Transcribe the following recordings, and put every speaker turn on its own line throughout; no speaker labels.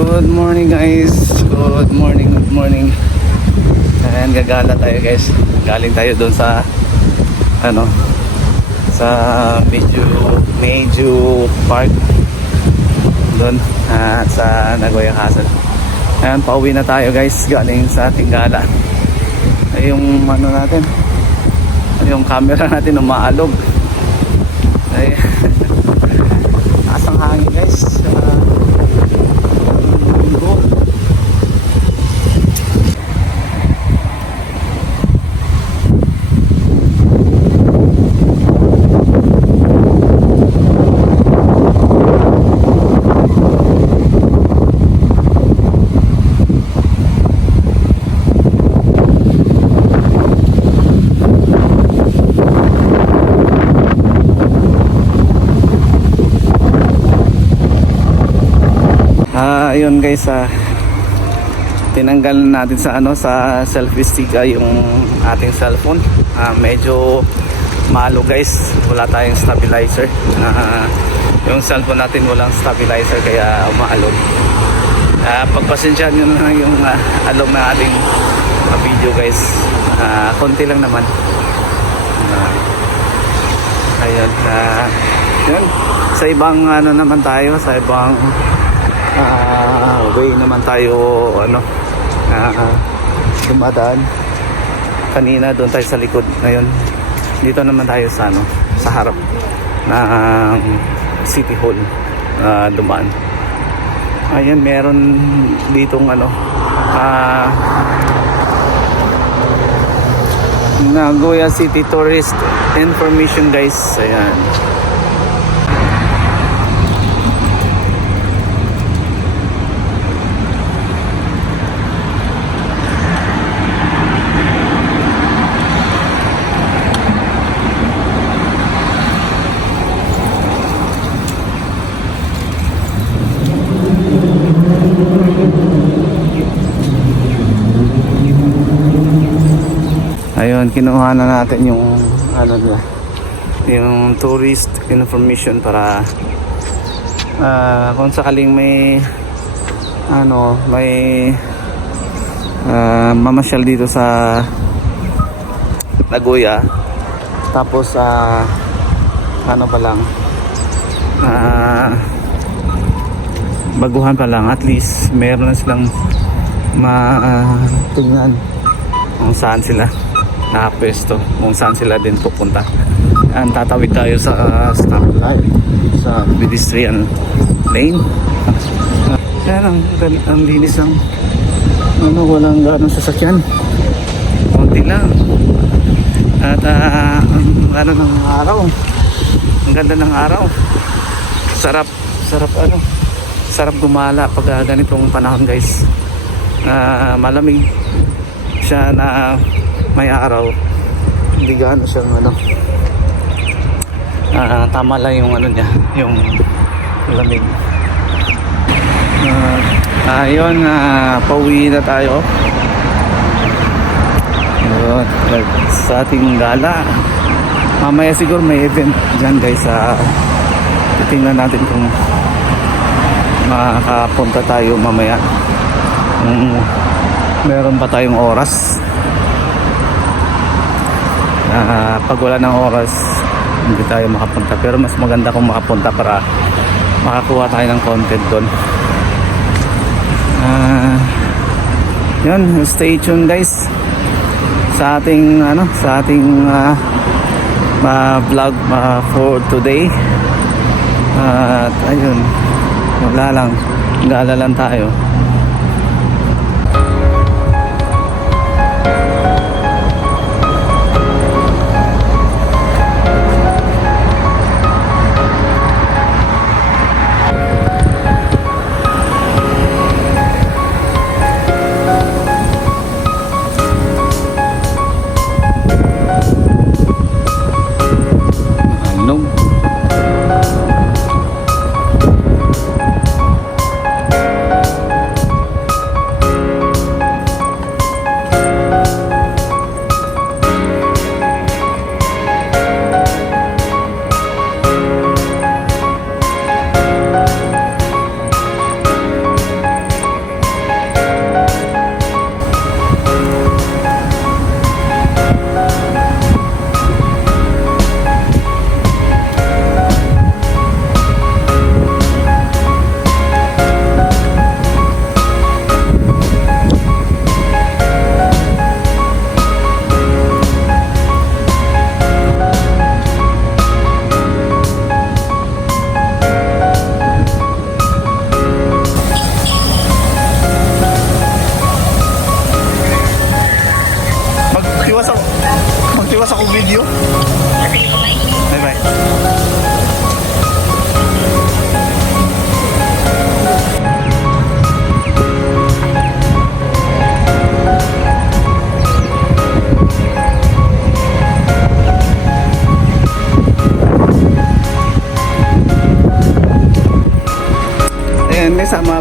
Good morning guys. Good morning, good morning. Ayan, gagala tayo guys. Galing tayo doon sa ano sa medyo medyo park doon at sa Nagoya Castle. Ayan, pauwi na tayo guys galing sa ating gala. Ay, yung ano natin yung camera natin umaalog. Ay, asang hangin guys. Ah, linggo. Ah, tinanggal natin sa ano sa selfie stick ah, yung ating cellphone. Ah, medyo malo guys, wala tayong stabilizer. Ah, yung cellphone natin walang stabilizer kaya umaalog. Ah, pagpasensyahan nyo na yung ah, alog na ating ah, video guys. Ah, konti lang naman. Ah, ayun, ah, yun. Sa ibang ano naman tayo, sa ibang ah way naman tayo ano uh, dumadaan. Kanina doon tayo sa likod ngayon dito naman tayo sa ano sa harap ng city hall uh, dumaan. Ayan meron ditong ano ah Nagoya City Tourist Information guys. Ayan Ayun, kinuha na natin yung ano na, yung tourist information para ah, kung sakaling may ano, may ah, mamasyal dito sa Nagoya. Tapos sa ano pa lang ah, baguhan pa lang. At least meron na silang ma tingnan kung saan sila nakapwesto kung saan sila din pupunta. Ang tatawid tayo sa uh, stoplight sa pedestrian lane. Kaya lang ang, ang linis ng ano walang ganong sasakyan. Konti lang. At uh, ang ano ng araw. Ang ganda ng araw. Sarap sarap ano sarap gumala pag uh, ganitong panahon guys. Uh, malamig siya na may araw hindi gaano siyang ano. Ah, tama lang yung ano niya yung lamig. Uh, ayun uh, pauwi na tayo. Ayun, sa ating gala. Mamaya siguro may event dyan guys sa titingnan natin kung makakapunta tayo mamaya. Kung meron pa tayong oras Ah, pag wala ng oras hindi tayo makapunta. Pero mas maganda kung makapunta para makakuha tayo ng content doon. Ah yun stay tuned guys. Sa ating ano sa ating ah, ah, vlog ah, for today. At ayun wala lang. Gala lang tayo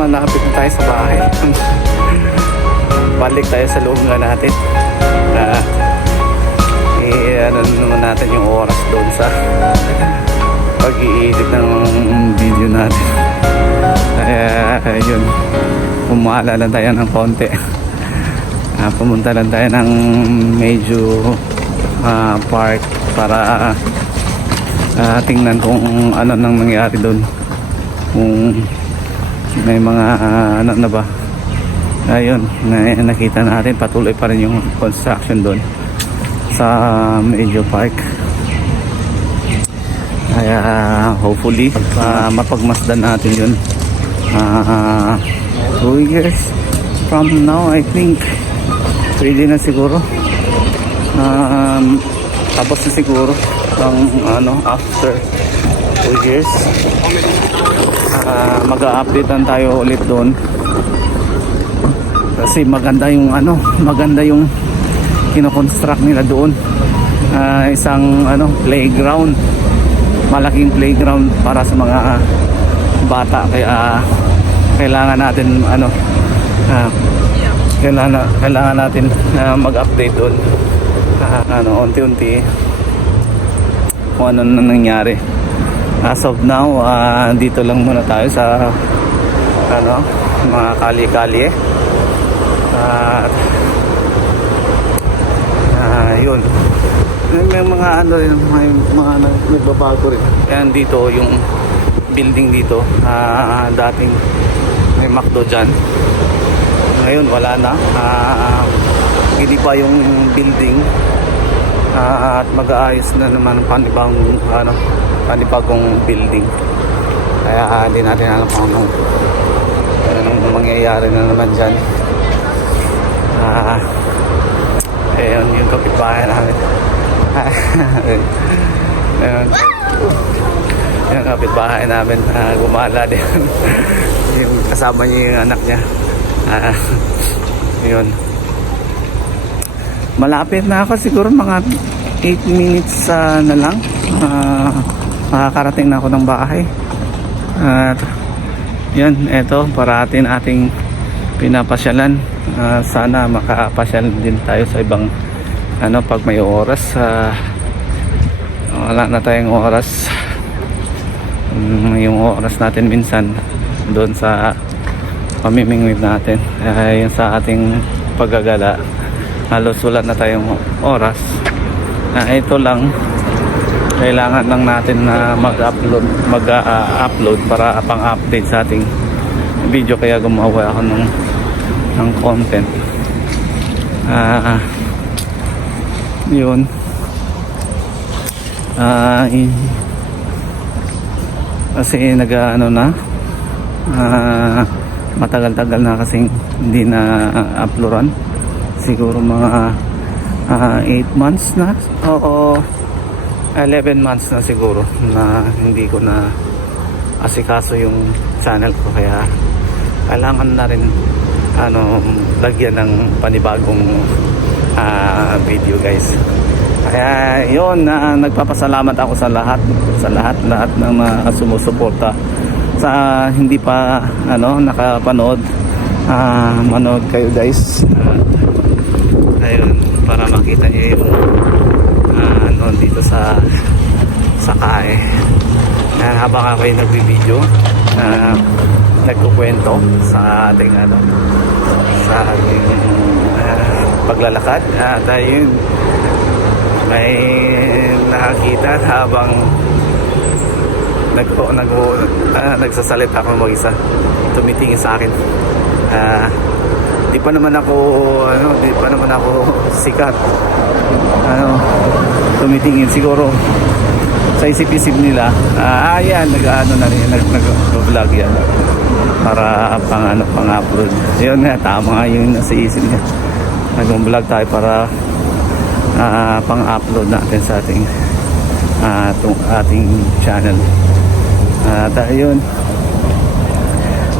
malapit na tayo sa bahay. Balik tayo sa loob nga natin. Ah, eh, ano naman natin yung oras doon sa pag-i-edit ng video natin. Kaya, ayun, pumala lang tayo ng konti. Ah, pumunta lang tayo ng medyo ah, park para ah, tingnan kung ano nang nangyari doon. Kung may mga ah, ano na ba. Ayun, na, nakita natin patuloy pa rin yung construction doon sa medyo park. Kaya hopefully uh, mapagmasdan natin yun. Ah, two years from now I think pwede na siguro. Um, tapos na siguro ang ano after two years uh, mag-a-updatean tayo ulit doon. Kasi maganda yung ano maganda yung kinoconstruct nila doon. Ah, isang ano playground. Malaking playground para sa mga ah, bata. Kaya ah, kailangan natin ano ah, kailangan, kailangan natin ah, mag-update doon. Ah, ano unti-unti. Kung ano na nangyari as of now ah, dito lang muna tayo sa ano mga kali-kali eh at ah, yun. May, mga ano rin may mga nag- nagbabago rin. Yan dito yung building dito. Ah, dating may McDo dyan. Ngayon wala na. Ah, hindi pa yung building Ah, at mag-aayos na naman ang panibagong ano panibagong building kaya hindi natin alam kung anong, anong mangyayari na naman dyan Ah, ayun yung kapitbahay namin. ayun. Yung kapitbahay namin ah, gumala din. yung kasama niya yung anak niya. Ah, yun. Malapit na ako siguro mga 8 minutes ah, na lang. Ah, makakarating na ako ng bahay. At yun, eto, parating ating pinapasyalan. Ah, sana makapasyal din tayo sa ibang ano pag may oras. Ah, wala na tayong oras. Mm, yung oras natin minsan doon sa pamimingwit natin. Ay sa ating paggagala halos wala na tayong oras. Ah, ito lang. Kailangan lang natin na mag-upload mag-upload para pang-update sa ating video. Kaya gumawa ako ng ng content. Ah yun. Ah i- kasi nag ano na. Ah matagal-tagal na kasing hindi na uploadan siguro mga 8 months na? Oo. 11 months na siguro na hindi ko na asikaso yung channel ko. Kaya kailangan na rin ano lagyan ng panibagong ah, video guys. Kaya yun na nagpapasalamat ako sa lahat sa lahat lahat ng mga sumusuporta sa hindi pa ano nakapanood ah, manood kayo guys. Ah, ayun para makita niyo yung ah, ano dito sa sa kae. Na habang ako ay nagbibideo na nagkukwento sa ating ano sa ating ah, paglalakad. At ayun may nakakita habang nag, nag, ah, nagsasalita ako mag-isa. Tumitingin sa akin. Ah di pa naman ako ano di pa naman ako sikat. Ano tumitingin siguro sa isip-isip nila. Ah yan nag-ano na rin nag, nag-vlog yan. Para pang ano pang upload. Yun nga tama nga yung nasa isip niya. Nag-vlog tayo para ah, pang upload natin sa ating ah, tung, ating channel. At ayun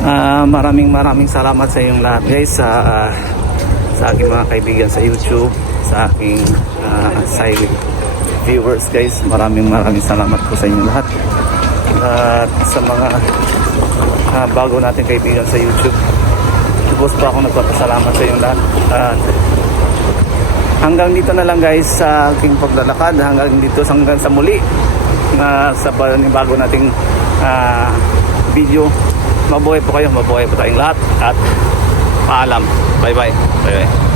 Ah, maraming maraming salamat sa inyong lahat guys sa sa aking mga kaibigan sa YouTube, sa aking ah, silent viewers guys. Maraming maraming salamat po sa inyong lahat. At sa mga ah, bago natin kaibigan sa YouTube. Lubos po ako nagpapasalamat sa inyong lahat. At hanggang dito na lang guys sa aking paglalakad. Hanggang dito hanggang sa muli na sa bago nating ah, video. Mabuhay po kayo, mabuhay po tayong lahat at paalam. Bye bye. Bye bye.